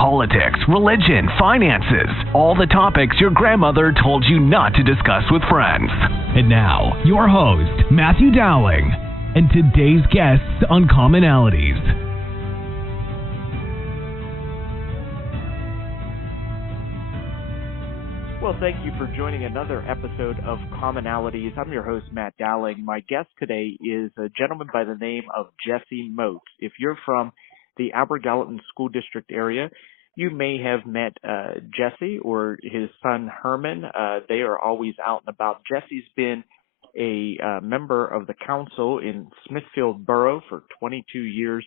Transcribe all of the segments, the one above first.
politics, religion, finances, all the topics your grandmother told you not to discuss with friends. And now, your host, Matthew Dowling, and today's guests on Commonalities. Well, thank you for joining another episode of Commonalities. I'm your host, Matt Dowling. My guest today is a gentleman by the name of Jesse Moats. If you're from the Gallatin School District area, you may have met Jesse or his son Herman. They are always out and about. Jesse's been a member of the council in Smithfield Borough for 22 years,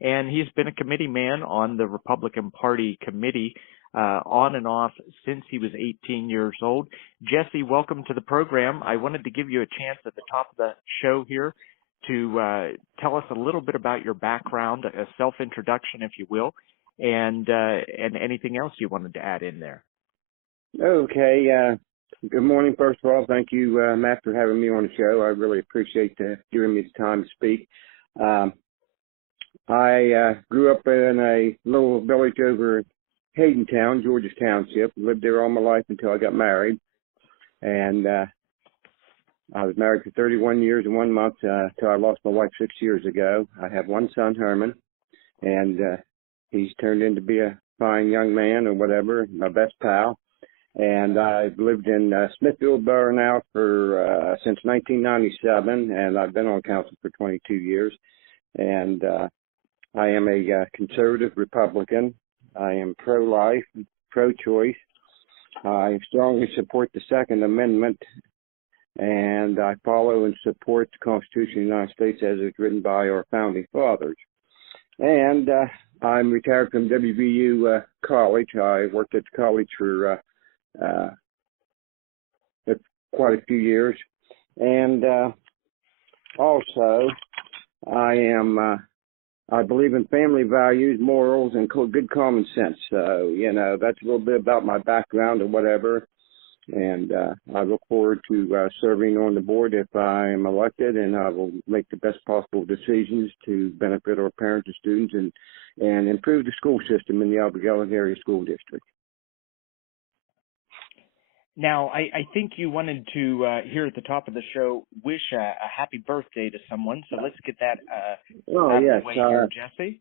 and he's been a committee man on the Republican Party committee on and off since he was 18 years old. Jesse, welcome to the program. I wanted to give you a chance at the top of the show here to tell us a little bit about your background, a self-introduction, if you will, and anything else you wanted to add in there. Okay. Good morning, first of all. Thank you, Matt, for having me on the show. I really appreciate giving me the time to speak. I grew up in a little village over Haydentown, Georgia Township. Lived there all my life until I got married. And I was married for 31 years and 1 month till I lost my wife 6 years ago. I have one son, Herman, and he's turned into be a fine young man or whatever, my best pal. And I've lived in Smithfield Borough now for since 1997, and I've been on council for 22 years. And I am a conservative Republican. I am pro-life, pro-choice. I strongly support the Second Amendment, and I follow and support the Constitution of the United States as it's written by our founding fathers. And I'm retired from WVU College. I worked at the college for quite a few years. And also, I believe in family values, morals, and good common sense. So, that's a little bit about my background or whatever. And I look forward to serving on the board if I am elected, and I will make the best possible decisions to benefit our parents and students and improve the school system in the Gallatin area school district. Now, I think you wanted to, here at the top of the show, wish a happy birthday to someone. So let's get that out of the way here, Jesse.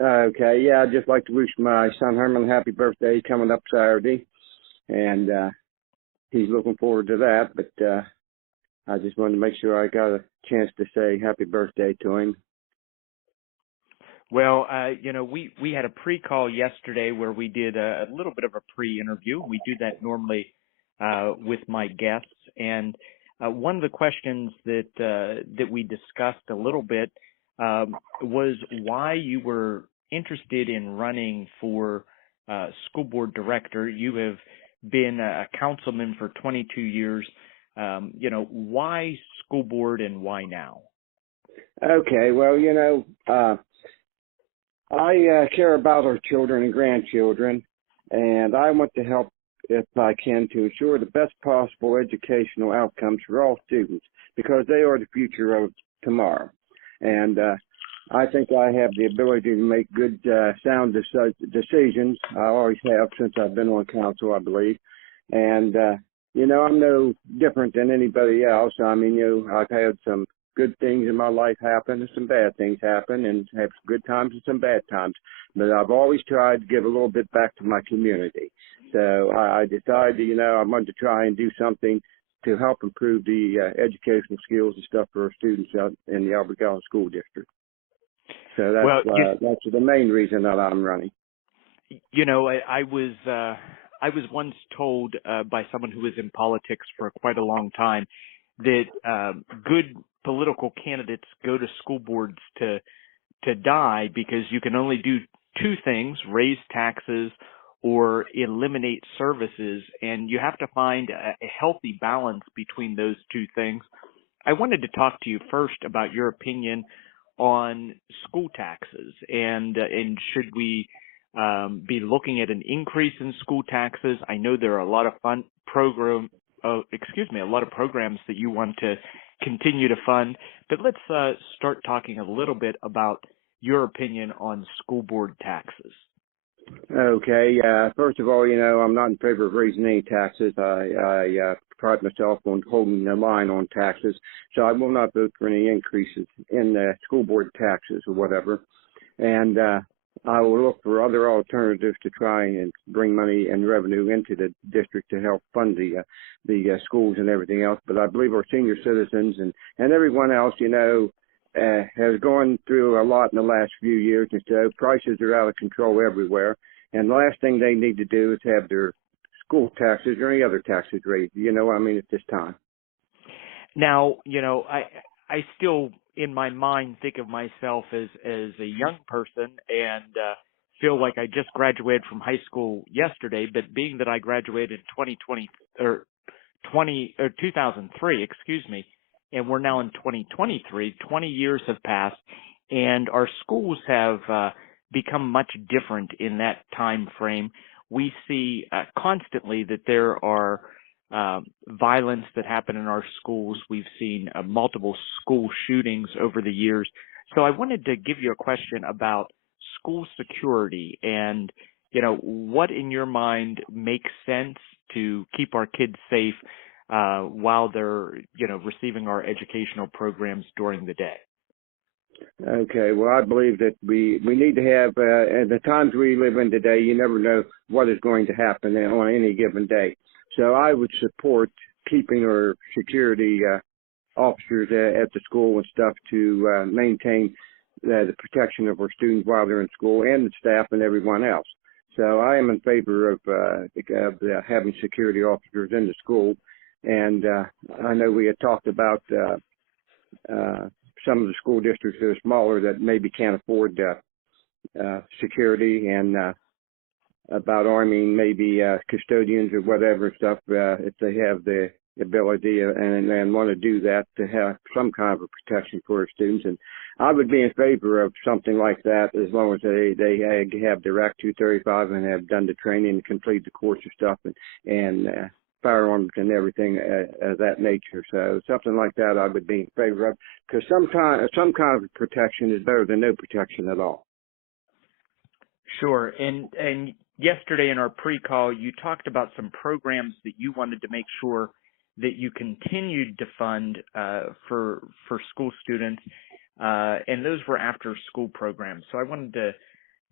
Okay, yeah, I'd just like to wish my son Herman a happy birthday coming up Saturday. And he's looking forward to that. But I just wanted to make sure I got a chance to say happy birthday to him. Well, we had a pre-call yesterday where we did a little bit of a pre-interview. We do that normally with my guests, and one of the questions that we discussed a little bit was why you were interested in running for school board director. You have been a councilman for 22 years. Why school board and why now? Okay, well, I care about our children and grandchildren, and I want to help if I can to ensure the best possible educational outcomes for all students, because they are the future of tomorrow. And I think I have the ability to make good, sound decisions. I always have since I've been on council, I believe. And, I'm no different than anybody else. I mean, I've had some good things in my life happen and some bad things happen, and have some good times and some bad times. But I've always tried to give a little bit back to my community. So I decided, I wanted to try and do something to help improve the educational skills and stuff for our students out in the Gallatin School District. So that's the main reason that I'm running. I was once told by someone who was in politics for quite a long time that good political candidates go to school boards to die, because you can only do two things: raise taxes or eliminate services, and you have to find a healthy balance between those two things. I wanted to talk to you first about your opinion on school taxes, and should we be looking at an increase in school taxes? I know there are a lot of programs that you want to continue to fund, but let's start talking a little bit about your opinion on school board taxes. Okay. First of all, I'm not in favor of raising any taxes. I pride myself on holding the line on taxes, so I will not vote for any increases in the school board taxes or whatever. And I will look for other alternatives to try and bring money and revenue into the district to help fund the schools and everything else. But I believe our senior citizens and everyone else, has gone through a lot in the last few years, and so prices are out of control everywhere. And the last thing they need to do is have their school taxes or any other taxes raised. You know what I mean, at this time. Now, I still, in my mind, think of myself as a young person and feel like I just graduated from high school yesterday. But being that I graduated in 2003, excuse me, and we're now in 2023, 20 years have passed, and our schools have become much different in that time frame. We see constantly that there are violence that happen in our schools. We've seen multiple school shootings over the years. So I wanted to give you a question about school security and, what in your mind makes sense to keep our kids safe while they're, receiving our educational programs during the day. Okay, well, I believe that we need to have, at the times we live in today, you never know what is going to happen on any given day. So I would support keeping our security officers at the school and stuff to maintain the protection of our students while they're in school and the staff and everyone else. So I am in favor of having security officers in the school. And I know we had talked about some of the school districts that are smaller that maybe can't afford security, and about arming maybe custodians or whatever stuff if they have the ability and want to do that, to have some kind of a protection for our students. And I would be in favor of something like that as long as they have their Act 235 and have done the training and complete the course of stuff and firearms and everything of that nature. So something like that I would be in favor of, because some kind of protection is better than no protection at all. Sure. And yesterday in our pre-call, you talked about some programs that you wanted to make sure that you continued to fund for school students, and those were after-school programs. So I wanted to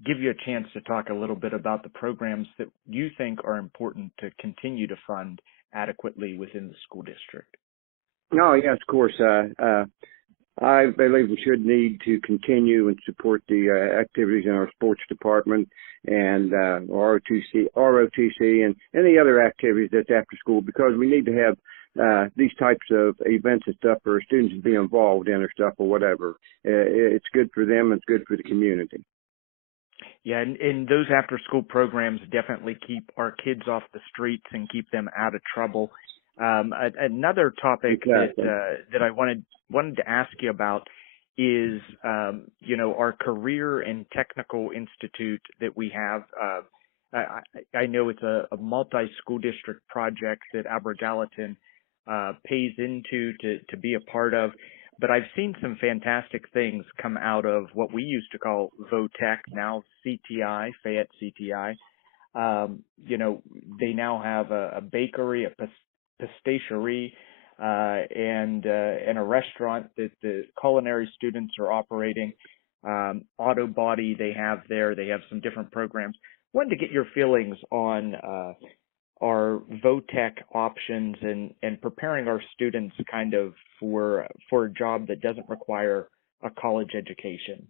give you a chance to talk a little bit about the programs that you think are important to continue to fund adequately within the school district. Oh, yes, of course. I believe we should need to continue and support the activities in our sports department and ROTC and any other activities that's after school, because we need to have these types of events and stuff for our students to be involved in or stuff or whatever. It's good for them and it's good for the community. Yeah, and those after-school programs definitely keep our kids off the streets and keep them out of trouble. Another topic that I wanted to ask you about is, our career and technical institute that we have. I know it's a multi-school district project that Gallatin pays into to be a part of. But I've seen some fantastic things come out of what we used to call VOTEC, now CTI, Fayette CTI. They now have a bakery, a pasticcerie, and a restaurant that the culinary students are operating. Auto body they have there. They have some different programs. Wanted to get your feelings on our VOTEC options and preparing our students kind of for a job that doesn't require a college education.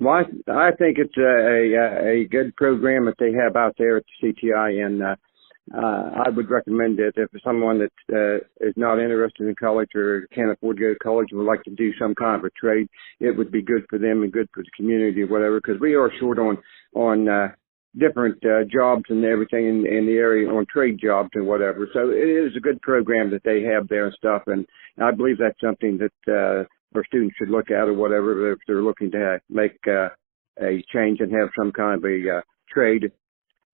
Well, I think it's a good program that they have out there at the CTI, and I would recommend it if someone that is not interested in college or can't afford to go to college and would like to do some kind of a trade. It would be good for them and good for the community or whatever, because we are short on different jobs and everything in the area, on trade jobs and whatever. So it is a good program that they have there and stuff, and I believe that's something that our students should look at or whatever if they're looking to make a change and have some kind of a trade.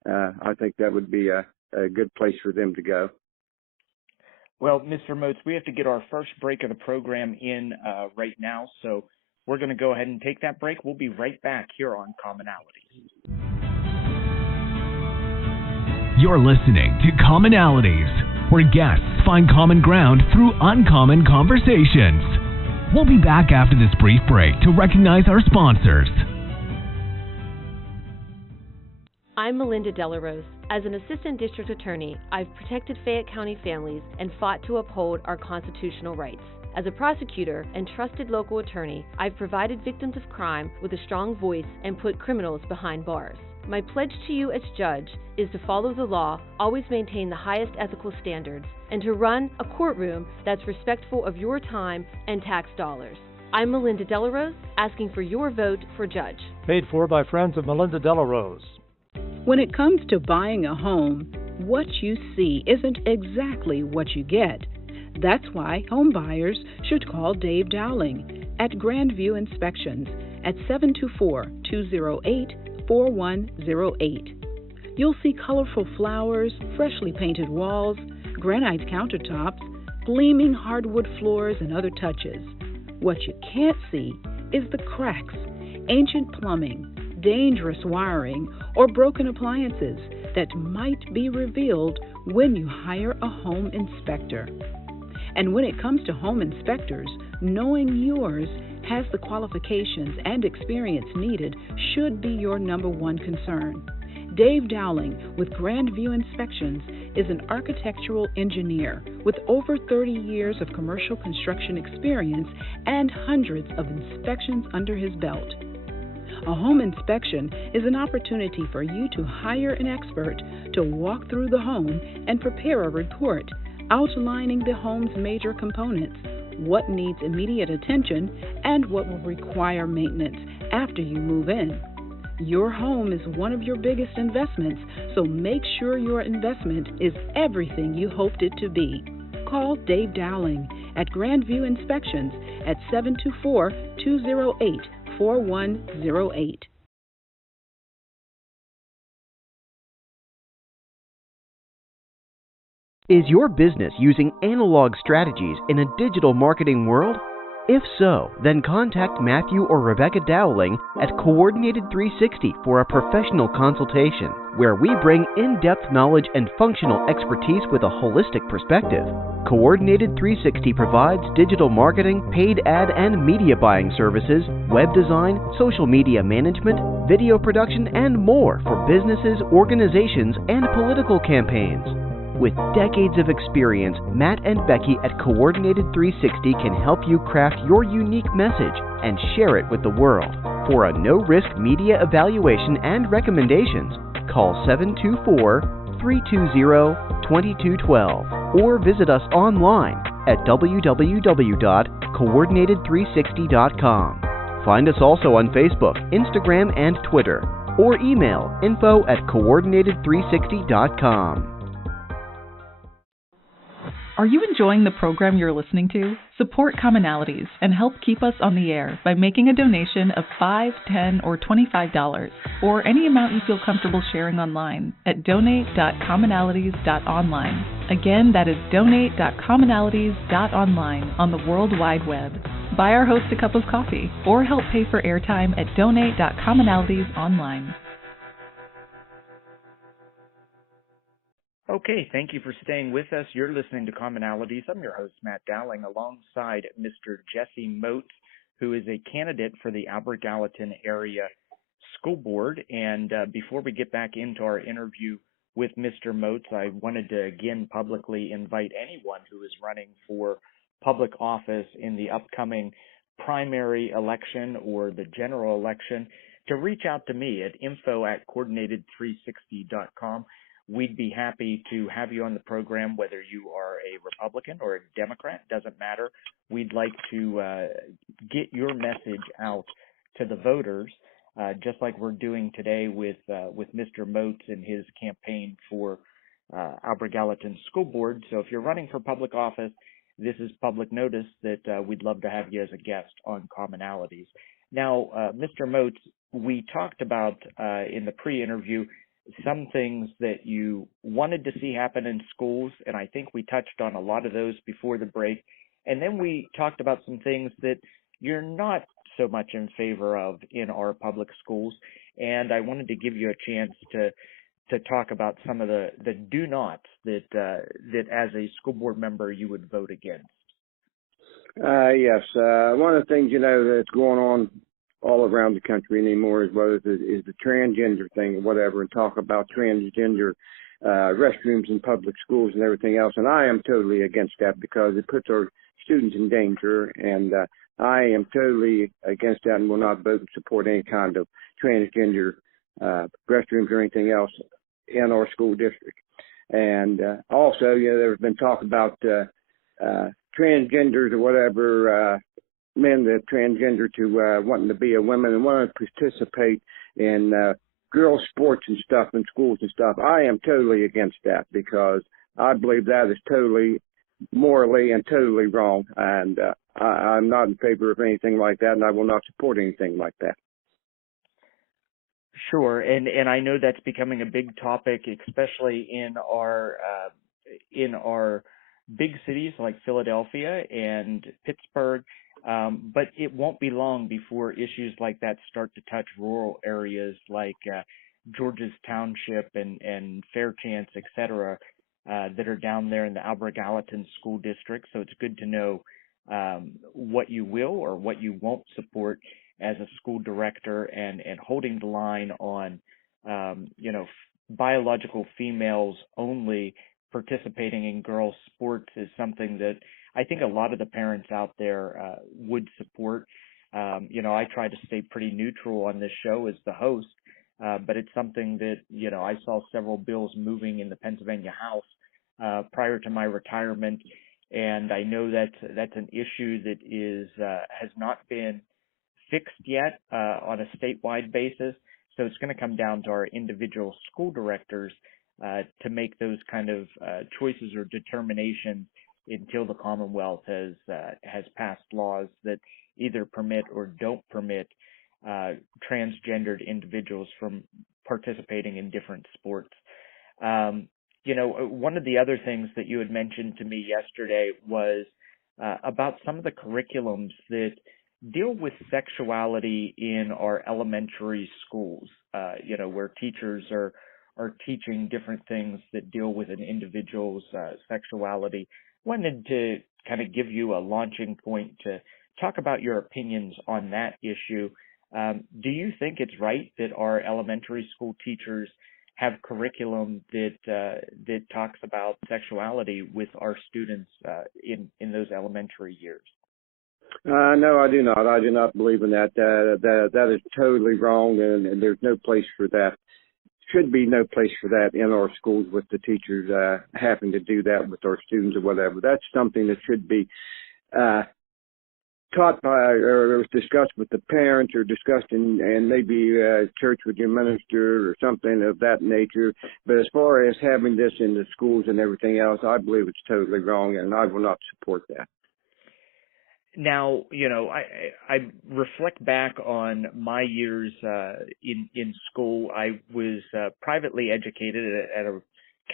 I think that would be a good place for them to go. Well, Mr. Moats, we have to get our first break of the program in right now, so we're going to go ahead and take that break. We'll be right back here on Commonalities. You're listening to Commonalities, where guests find common ground through uncommon conversations. We'll be back after this brief break to recognize our sponsors. I'm Melinda Delarose. As an assistant district attorney, I've protected Fayette County families and fought to uphold our constitutional rights. As a prosecutor and trusted local attorney, I've provided victims of crime with a strong voice and put criminals behind bars. My pledge to you as judge is to follow the law, always maintain the highest ethical standards, and to run a courtroom that's respectful of your time and tax dollars. I'm Melinda Delarose, asking for your vote for judge. Paid for by friends of Melinda Delarose. When it comes to buying a home, what you see isn't exactly what you get. That's why home buyers should call Dave Dowling at Grandview Inspections at 724-208-4108. You'll see colorful flowers, freshly painted walls, granite countertops, gleaming hardwood floors, and other touches. What you can't see is the cracks, ancient plumbing, dangerous wiring, or broken appliances that might be revealed when you hire a home inspector. And when it comes to home inspectors, knowing yours has the qualifications and experience needed should be your number one concern. Dave Dowling with Grandview Inspections is an architectural engineer with over 30 years of commercial construction experience and hundreds of inspections under his belt. A home inspection is an opportunity for you to hire an expert to walk through the home and prepare a report outlining the home's major components, what needs immediate attention, and what will require maintenance after you move in. Your home is one of your biggest investments, so make sure your investment is everything you hoped it to be. Call Dave Dowling at Grandview Inspections at 724-208-4108. Is your business using analog strategies in a digital marketing world? If so, then contact Matthew or Rebecca Dowling at Coordinated 360 for a professional consultation, where we bring in-depth knowledge and functional expertise with a holistic perspective. Coordinated 360 provides digital marketing, paid ad and media buying services, web design, social media management, video production, and more for businesses, organizations, and political campaigns. With decades of experience, Matt and Becky at Coordinated 360 can help you craft your unique message and share it with the world. For a no-risk media evaluation and recommendations, call 724-320-2212 or visit us online at www.coordinated360.com. Find us also on Facebook, Instagram, and Twitter, or email info@coordinated360.com. Are you enjoying the program you're listening to? Support Commonalities and help keep us on the air by making a donation of $5, $10, or $25, or any amount you feel comfortable sharing online at donate.commonalities.online. Again, that is donate.commonalities.online on the World Wide Web. Buy our host a cup of coffee or help pay for airtime at donate.commonalities.online. Okay, thank you for staying with us. You're listening to Commonalities. I'm your host, Matt Dowling, alongside Mr. Jesse Moats, who is a candidate for the Gallatin Area School Board. And before we get back into our interview with Mr. Moats, I wanted to again publicly invite anyone who is running for public office in the upcoming primary election or the general election to reach out to me at info@coordinated360.com. We'd be happy to have you on the program, whether you are a Republican or a Democrat, doesn't matter. We'd like to get your message out to the voters, just like we're doing today with Mr. Moats and his campaign for Gallatin School Board. So if you're running for public office, this is public notice that we'd love to have you as a guest on Commonalities. Now, Mr. Moats, we talked about in the pre-interview some things that you wanted to see happen in schools, and I think we touched on a lot of those before the break. And then we talked about some things that you're not so much in favor of in our public schools, and I wanted to give you a chance to to talk about some of the do nots that as a school board member you would vote against. Yes. One of the things, that's going on all around the country anymore is the transgender thing or whatever, and talk about transgender restrooms in public schools and everything else. And I am totally against that because it puts our students in danger. And I am totally against that and will not vote and support any kind of transgender restrooms or anything else in our school district. And also, there's been talk about transgenders or whatever, men that transgender to wanting to be a woman and want to participate in girls' sports and stuff in schools and stuff. I am totally against that because I believe that is totally morally and totally wrong. And I'm not in favor of anything like that, and I will not support anything like that. Sure, and I know that's becoming a big topic, especially in our big cities like Philadelphia and Pittsburgh. But it won't be long before issues like that start to touch rural areas like Georges Township and Fairchance, et cetera, that are down there in the Gallatin school district. So it's good to know what you will or what you won't support as a school director, and holding the line on, biological females only participating in girls' sports is something that I think a lot of the parents out there would support. I try to stay pretty neutral on this show as the host, but it's something that, I saw several bills moving in the Pennsylvania House prior to my retirement, and I know that's an issue that has not been fixed yet on a statewide basis. So it's going to come down to our individual school directors to make those kind of choices or determinations until the Commonwealth has passed laws that either permit or don't permit transgendered individuals from participating in different sports. One of the other things that you had mentioned to me yesterday was about some of the curriculums that deal with sexuality in our elementary schools, where teachers are teaching different things that deal with an individual's sexuality. Wanted to kind of give you a launching point to talk about your opinions on that issue. Do you think it's right that our elementary school teachers have curriculum that talks about sexuality with our students in those elementary years? No, I do not. I do not believe in that. That is totally wrong, and there's no place for that. Should be no place for that in our schools with the teachers having to do that with our students or whatever. That's something that should be taught by or discussed with the parents or discussed in maybe church with your minister or something of that nature. But as far as having this in the schools and everything else, I believe it's totally wrong, and I will not support that. Now, I reflect back on my years in school. I was privately educated at a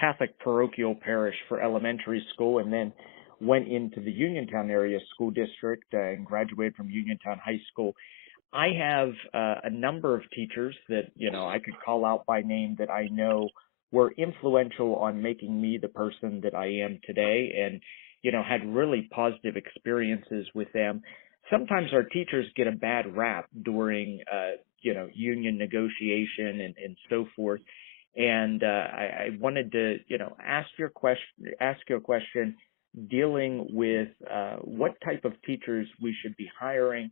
Catholic parochial parish for elementary school, and then went into the Uniontown area school district and graduated from Uniontown High School. I have a number of teachers that, I could call out by name that I know were influential on making me the person that I am today, and had really positive experiences with them. Sometimes our teachers get a bad rap during, union negotiation and so forth. And I wanted to, ask you a question dealing with what type of teachers we should be hiring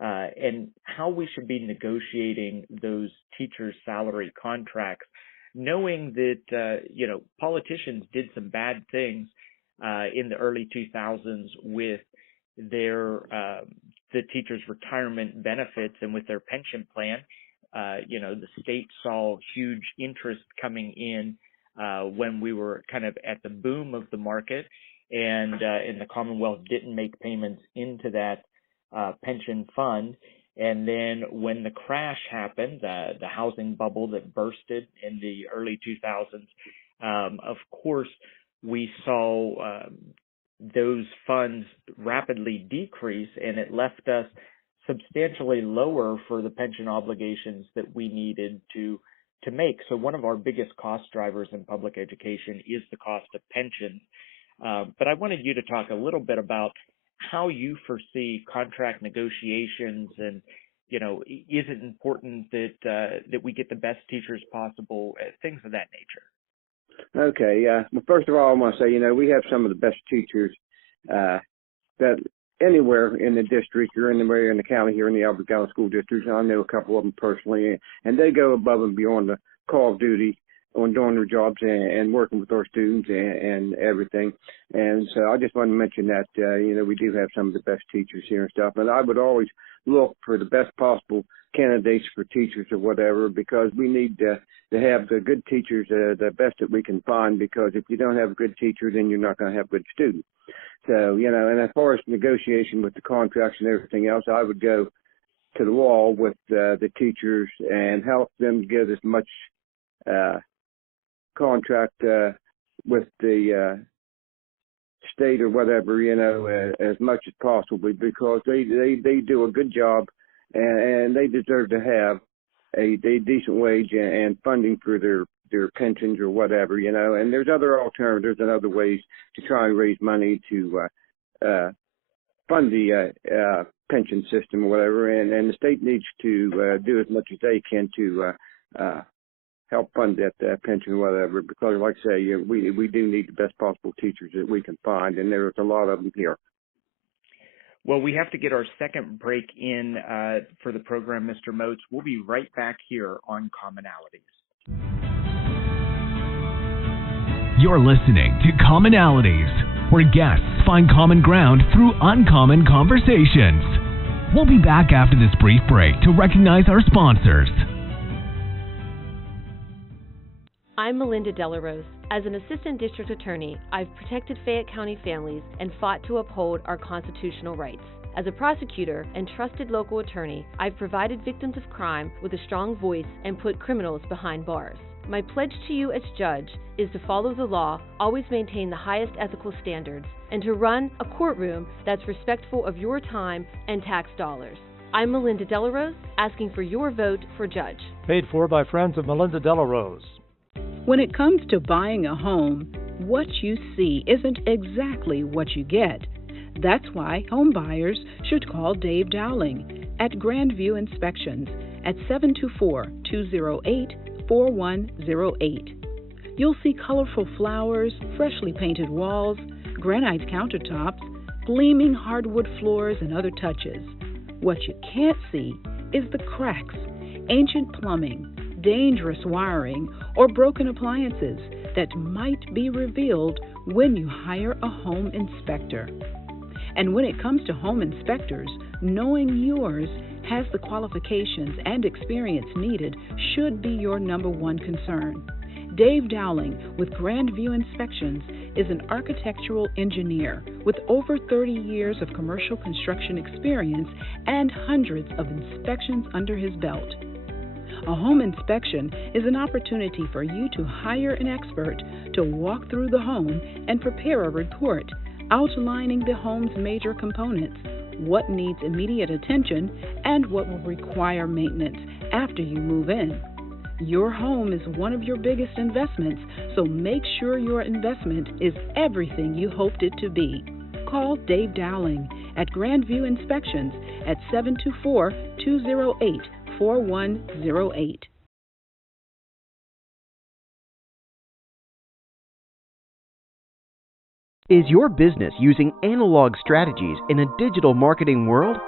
and how we should be negotiating those teachers' salary contracts, knowing that, politicians did some bad things in the early 2000s with their the teachers' retirement benefits and with their pension plan. The state saw huge interest coming in when we were kind of at the boom of the market, and the Commonwealth didn't make payments into that pension fund. And then when the crash happened, the housing bubble that bursted in the early 2000s, of course, we saw those funds rapidly decrease, and it left us substantially lower for the pension obligations that we needed to to make. So one of our biggest cost drivers in public education is the cost of pensions. But I wanted you to talk a little bit about how you foresee contract negotiations, and is it important that we get the best teachers possible, things of that nature. Okay. Well, first of all, I want to say, we have some of the best teachers that anywhere in the district or anywhere in the county here in the Albert Gallatin School District. I know a couple of them personally, and they go above and beyond the call of duty on doing their jobs and working with our students and everything. And so I just wanted to mention that, we do have some of the best teachers here and stuff. And I would always look for the best possible candidates for teachers or whatever, because we need to have the good teachers, the best that we can find, because if you don't have a good teacher, then you're not going to have good students. So, and as far as negotiation with the contracts and everything else, I would go to the wall with the teachers and help them get as much contract with the state or whatever, as much as possible, because they do a good job and they deserve to have a decent wage and funding for their pensions or whatever, and there's other alternatives and other ways to try and raise money to fund the pension system or whatever, and the state needs to do as much as they can to help fund that pension or whatever, because like I say, we do need the best possible teachers that we can find, and there's a lot of them here. Well, we have to get our second break in for the program, Mr. Moats. We'll be right back here on Commonalities. You're listening to Commonalities, where guests find common ground through uncommon conversations. We'll be back after this brief break to recognize our sponsors. I'm Melinda Delarose. As an assistant district attorney, I've protected Fayette County families and fought to uphold our constitutional rights. As a prosecutor and trusted local attorney, I've provided victims of crime with a strong voice and put criminals behind bars. My pledge to you as judge is to follow the law, always maintain the highest ethical standards, and to run a courtroom that's respectful of your time and tax dollars. I'm Melinda Delarose, asking for your vote for judge. Paid for by friends of Melinda Delarose. When it comes to buying a home, what you see isn't exactly what you get. That's why home buyers should call Dave Dowling at Grandview Inspections at 724-208-4108. You'll see colorful flowers, freshly painted walls, granite countertops, gleaming hardwood floors, and other touches. What you can't see is the cracks, ancient plumbing, dangerous wiring, or broken appliances that might be revealed when you hire a home inspector. And when it comes to home inspectors, knowing yours has the qualifications and experience needed should be your number one concern. Dave Dowling with Grandview Inspections is an architectural engineer with over 30 years of commercial construction experience and hundreds of inspections under his belt. A home inspection is an opportunity for you to hire an expert to walk through the home and prepare a report outlining the home's major components, what needs immediate attention, and what will require maintenance after you move in. Your home is one of your biggest investments, so make sure your investment is everything you hoped it to be. Call Dave Dowling at Grandview Inspections at 724-208-4108. Is your business using analog strategies in a digital marketing world?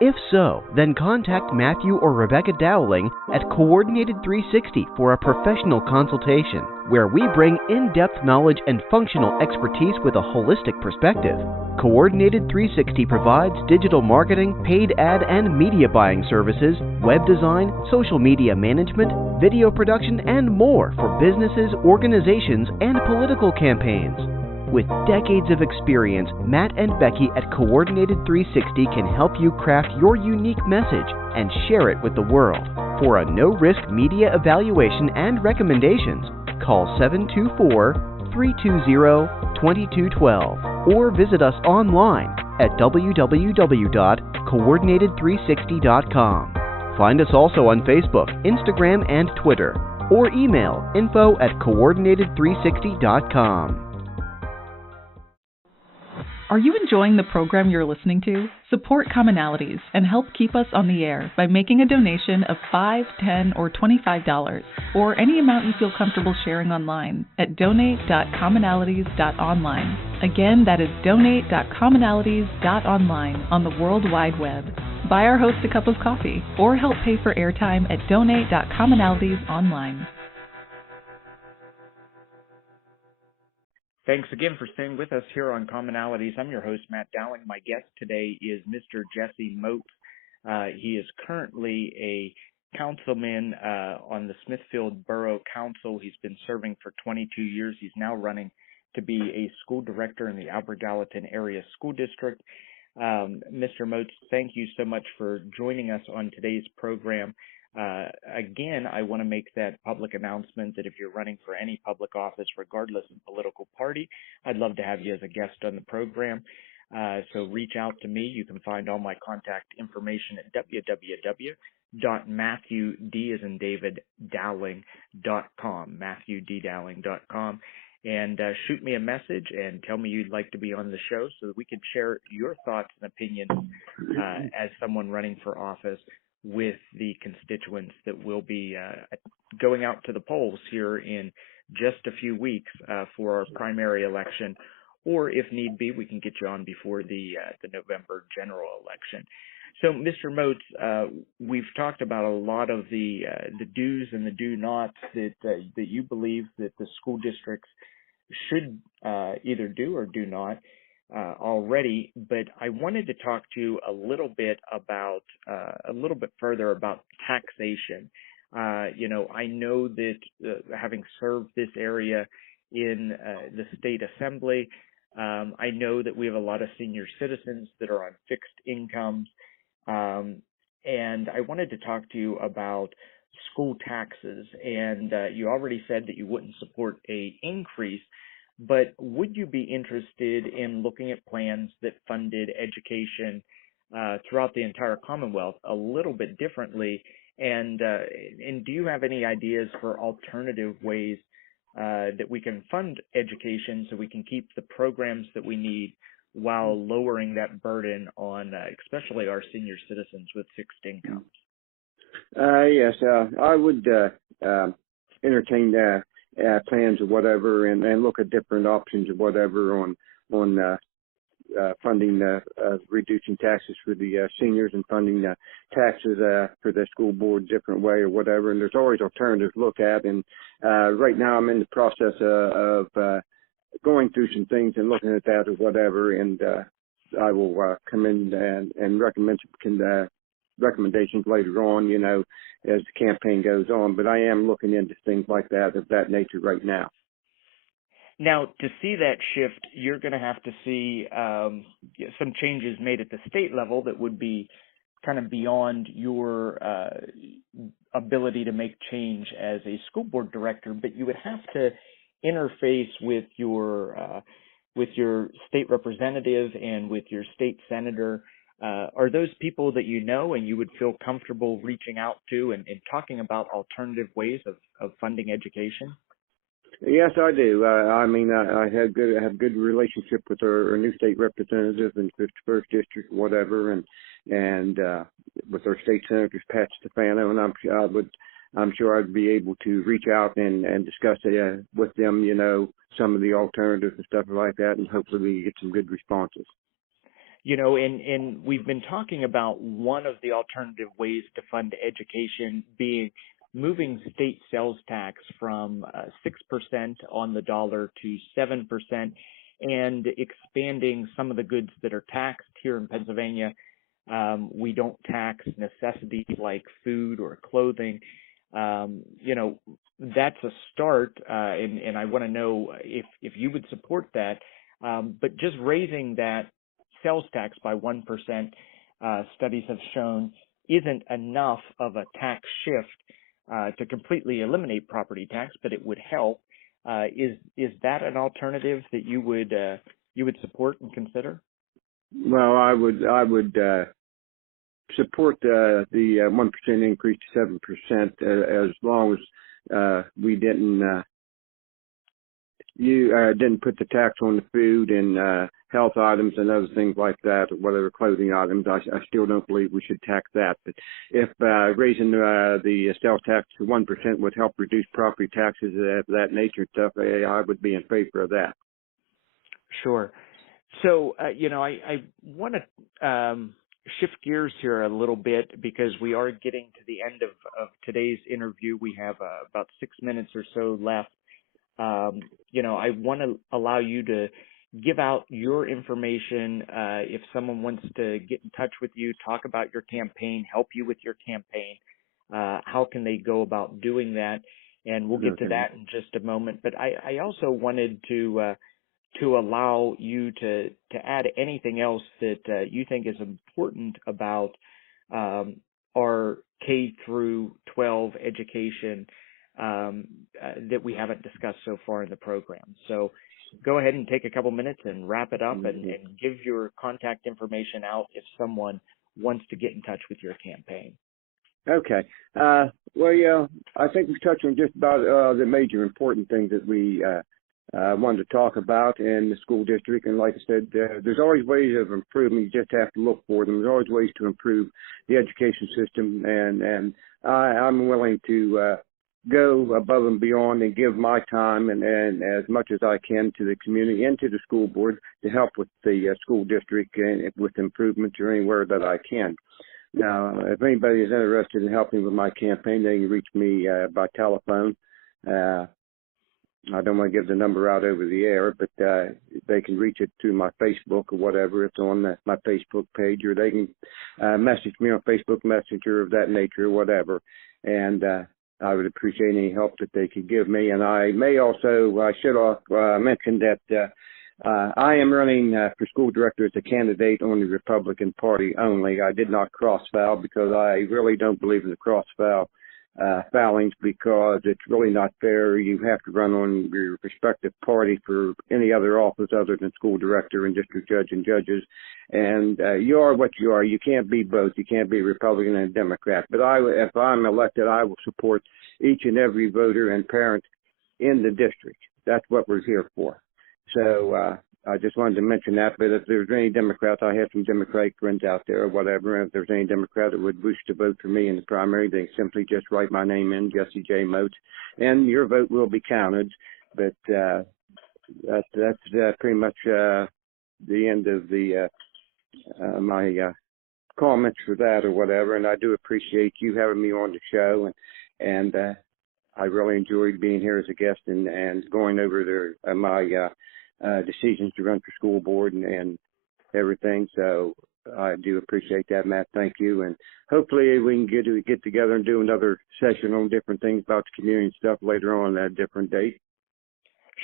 If so, then contact Matthew or Rebecca Dowling at Coordinated 360 for a professional consultation, where we bring in-depth knowledge and functional expertise with a holistic perspective. Coordinated 360 provides digital marketing, paid ad and media buying services, web design, social media management, video production, and more for businesses, organizations, and political campaigns. With decades of experience, Matt and Becky at Coordinated 360 can help you craft your unique message and share it with the world. For a no-risk media evaluation and recommendations, call 724-320-2212 or visit us online at www.coordinated360.com. Find us also on Facebook, Instagram, and Twitter. or email info@coordinated360.com. Are you enjoying the program you're listening to? Support Commonalities and help keep us on the air by making a donation of $5, $10, or $25, or any amount you feel comfortable sharing online at donate.commonalities.online. Again, that is donate.commonalities.online on the World Wide Web. Buy our host a cup of coffee or help pay for airtime at donate.commonalities.online. Thanks again for staying with us here on Commonalities. I'm your host, Matt Dowling. My guest today is Mr. Jesse Moats. He is currently a councilman on the Smithfield Borough Council. He's been serving for 22 years. He's now running to be a school director in the Gallatin Area School District. Mr. Moats, thank you so much for joining us on today's program. Again, I want to make that public announcement that if you're running for any public office, regardless of political party, I'd love to have you as a guest on the program. So reach out to me. You can find all my contact information at www.matthewdowling.com, matthewddowling.com, and shoot me a message and tell me you'd like to be on the show so that we can share your thoughts and opinions as someone running for office with the constituents that will be going out to the polls here in just a few weeks for our primary election, or if need be, we can get you on before the November general election. So, Mr. Moats, we've talked about a lot of the do's and the do-nots that you believe that the school districts should either do or do not already, but I wanted to talk to you a little bit further about taxation. I know that having served this area in the state assembly, I know that we have a lot of senior citizens that are on fixed incomes, and I wanted to talk to you about school taxes. And you already said that you wouldn't support an increase, but would you be interested in looking at plans that funded education throughout the entire Commonwealth a little bit differently? And do you have any ideas for alternative ways that we can fund education so we can keep the programs that we need while lowering that burden on especially our senior citizens with fixed incomes? Yes, I would entertain plans or whatever, and look at different options or whatever on funding reducing taxes for the seniors and funding taxes for the school board different way or whatever. And there's always alternatives to look at. And right now I'm in the process of going through some things and looking at that or whatever. And I will come in and recommend some recommendations later on, as the campaign goes on. But I am looking into things like that of that nature right now. Now, to see that shift, you're going to have to see some changes made at the state level that would be kind of beyond your ability to make change as a school board director, but you would have to interface with your state representative and with your state senator. Are those people that you know and you would feel comfortable reaching out to and talking about alternative ways of funding education? Yes, I do. I have good relationship with our new state representative in 51st District, whatever, and with our state senators, Pat Stefano, and I'm sure I'd be able to reach out and discuss it with them, some of the alternatives and stuff like that, and hopefully we get some good responses. And we've been talking about one of the alternative ways to fund education being moving state sales tax from 6% on the dollar to 7% and expanding some of the goods that are taxed here in Pennsylvania. We don't tax necessities like food or clothing. That's a start, and I want to know if you would support that. But just raising that sales tax by 1%, studies have shown, isn't enough of a tax shift to completely eliminate property tax, but it would help. Is that an alternative that you would support and consider? Well, I would support the 1% increase to 7% as long as we didn't you didn't put the tax on the food and health items and other things like that, or whatever clothing items. I still don't believe we should tax that. But if raising the sales tax to 1% would help reduce property taxes of that nature and stuff, I would be in favor of that. Sure. So, I want to shift gears here a little bit because we are getting to the end of today's interview. We have about 6 minutes or so left. I want to allow you to give out your information. If someone wants to get in touch with you, talk about your campaign, help you with your campaign, how can they go about doing that? And we'll get to that in just a moment. But I also wanted to allow you to add anything else that you think is important about our K through 12 education that we haven't discussed so far in the program. So go ahead and take a couple minutes and wrap it up and give your contact information out if someone wants to get in touch with your campaign. Okay. Well, yeah, I think we touched on just about the major important things that we wanted to talk about in the school district. And like I said, there's always ways of improvement. You just have to look for them. There's always ways to improve the education system. And I'm willing to go above and beyond and give my time and as much as I can to the community and to the school board to help with the school district and with improvements or anywhere that I can. Now, if anybody is interested in helping with my campaign, they can reach me by telephone. I don't want to give the number out over the air, but they can reach it through my Facebook or whatever. It's on my Facebook page, or they can message me on Facebook Messenger of that nature or whatever. And I would appreciate any help that they could give me. And I may also, I should mention that I am running for school director as a candidate on the Republican Party only. I did not cross-foul because I really don't believe in the cross-foul foulings because it's really not fair. You have to run on your respective party for any other office other than school director and district judge and judges. And you are what you are. You can't be both. You can't be Republican and Democrat. But if I'm elected, I will support each and every voter and parent in the district. That's what we're here for. So I just wanted to mention that. But if there's any Democrats, I have some Democratic friends out there or whatever. And if there's any Democrat that would wish to vote for me in the primary, they simply just write my name in, Jesse J. Moats, and your vote will be counted. But that's pretty much the end of the my comments for that or whatever. And I do appreciate you having me on the show, and I really enjoyed being here as a guest and going over my decisions to run for school board and everything. So I do appreciate that, Matt. Thank you. And hopefully we can get together and do another session on different things about the community and stuff later on at a different date.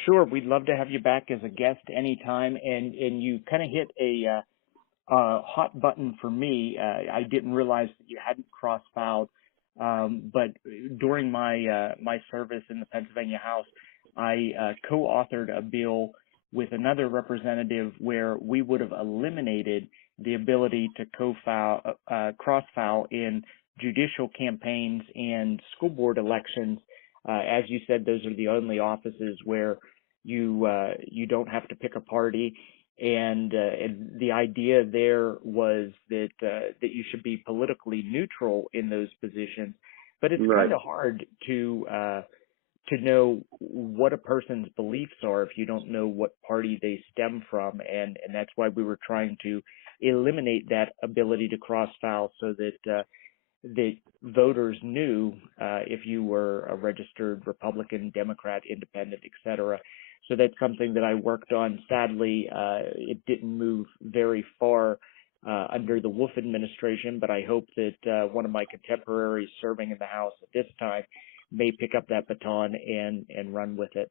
Sure. We'd love to have you back as a guest anytime. And you kind of hit a hot button for me. I didn't realize that you hadn't cross-filed. But during my service in the Pennsylvania House, I co-authored a bill with another representative where we would have eliminated the ability to cross-file in judicial campaigns and school board elections. As you said, those are the only offices where you don't have to pick a party. And the idea there was that you should be politically neutral in those positions, but it's kind of hard to know what a person's beliefs are if you don't know what party they stem from, and that's why we were trying to eliminate that ability to cross-file so that the voters knew if you were a registered Republican, Democrat, Independent, etc. So that's something that I worked on. Sadly, it didn't move very far under the Wolf administration, but I hope that one of my contemporaries serving in the House at this time may pick up that baton and run with it.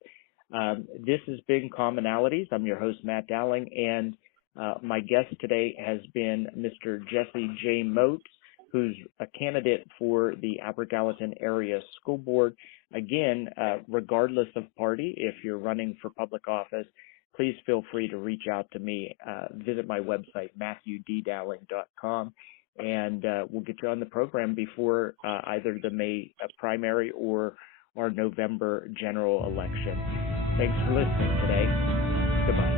This has been Commonalities. I'm your host, Matt Dowling, and my guest today has been Mr. Jesse J. Moats, who's a candidate for the Gallatin Area School Board. Again, regardless of party, if you're running for public office, please feel free to reach out to me. Visit my website, MatthewDDowling.com, and we'll get you on the program before either the May primary or our November general election. Thanks for listening today. Goodbye.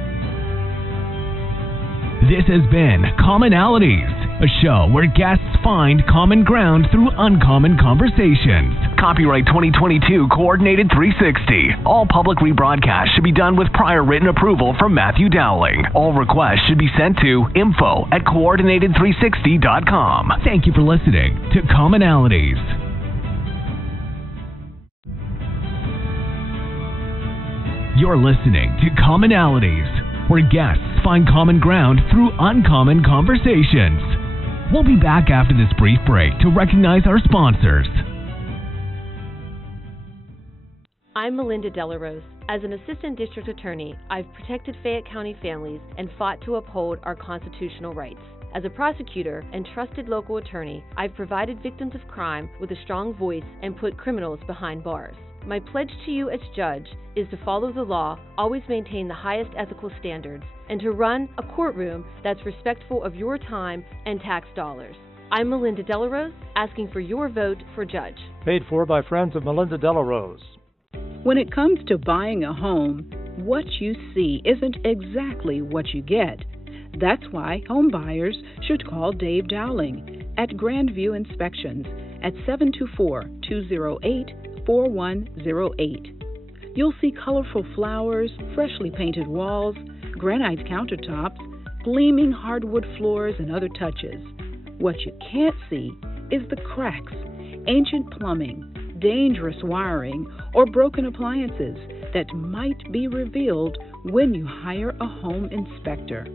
This has been Commonalities, a show where guests find common ground through uncommon conversations. Copyright 2022 Coordinated 360. All public rebroadcasts should be done with prior written approval from Matthew Dowling. All requests should be sent to info@coordinated360.com. Thank you for listening to Commonalities. You're listening to Commonalities, where guests find common ground through uncommon conversations. We'll be back after this brief break to recognize our sponsors. I'm Melinda Delarose. As an assistant district attorney, I've protected Fayette County families and fought to uphold our constitutional rights. As a prosecutor and trusted local attorney, I've provided victims of crime with a strong voice and put criminals behind bars. My pledge to you as judge is to follow the law, always maintain the highest ethical standards, and to run a courtroom that's respectful of your time and tax dollars. I'm Melinda Delarose, asking for your vote for judge. Paid for by friends of Melinda Delarose. When it comes to buying a home, what you see isn't exactly what you get. That's why home buyers should call Dave Dowling at Grandview Inspections at 724-208-4108. You'll see colorful flowers, freshly painted walls, granite countertops, gleaming hardwood floors, and other touches. What you can't see is the cracks, ancient plumbing, dangerous wiring, or broken appliances that might be revealed when you hire a home inspector.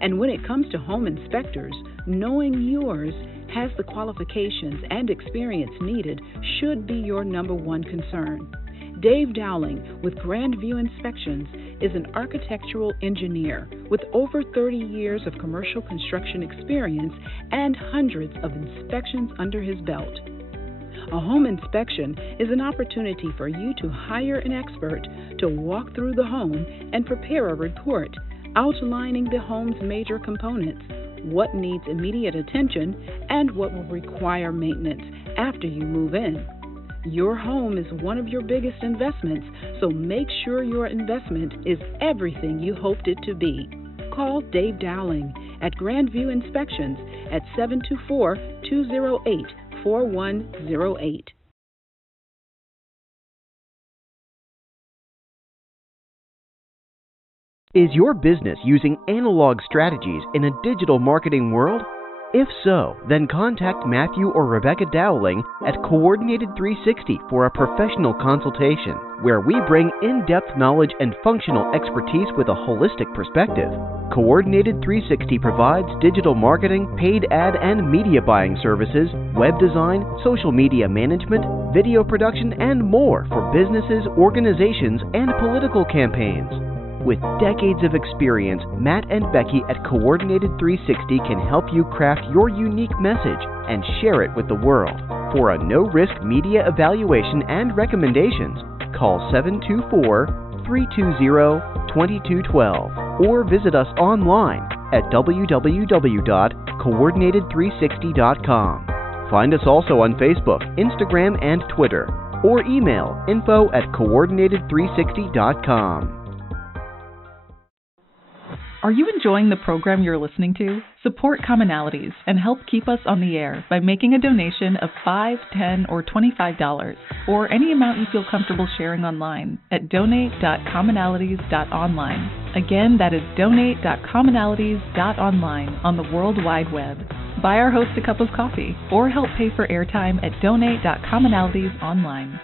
And when it comes to home inspectors, knowing yours has the qualifications and experience needed should be your number one concern. Dave Dowling with Grandview Inspections is an architectural engineer with over 30 years of commercial construction experience and hundreds of inspections under his belt. A home inspection is an opportunity for you to hire an expert to walk through the home and prepare a report outlining the home's major components, what needs immediate attention, and what will require maintenance after you move in. Your home is one of your biggest investments, so make sure your investment is everything you hoped it to be. Call Dave Dowling at Grandview Inspections at 724-208-4108. Is your business using analog strategies in a digital marketing world? If so, then contact Matthew or Rebecca Dowling at Coordinated 360 for a professional consultation, where we bring in-depth knowledge and functional expertise with a holistic perspective. Coordinated 360 provides digital marketing, paid ad and media buying services, web design, social media management, video production, and more for businesses, organizations, and political campaigns. With decades of experience, Matt and Becky at Coordinated 360 can help you craft your unique message and share it with the world. For a no-risk media evaluation and recommendations, call 724-320-2212 or visit us online at www.coordinated360.com. Find us also on Facebook, Instagram, and Twitter, or email info@coordinated360.com. Are you enjoying the program you're listening to? Support Commonalities and help keep us on the air by making a donation of $5, $10, or $25, or any amount you feel comfortable sharing online at donate.commonalities.online. Again, that is donate.commonalities.online on the World Wide Web. Buy our host a cup of coffee or help pay for airtime at donate.commonalities.online.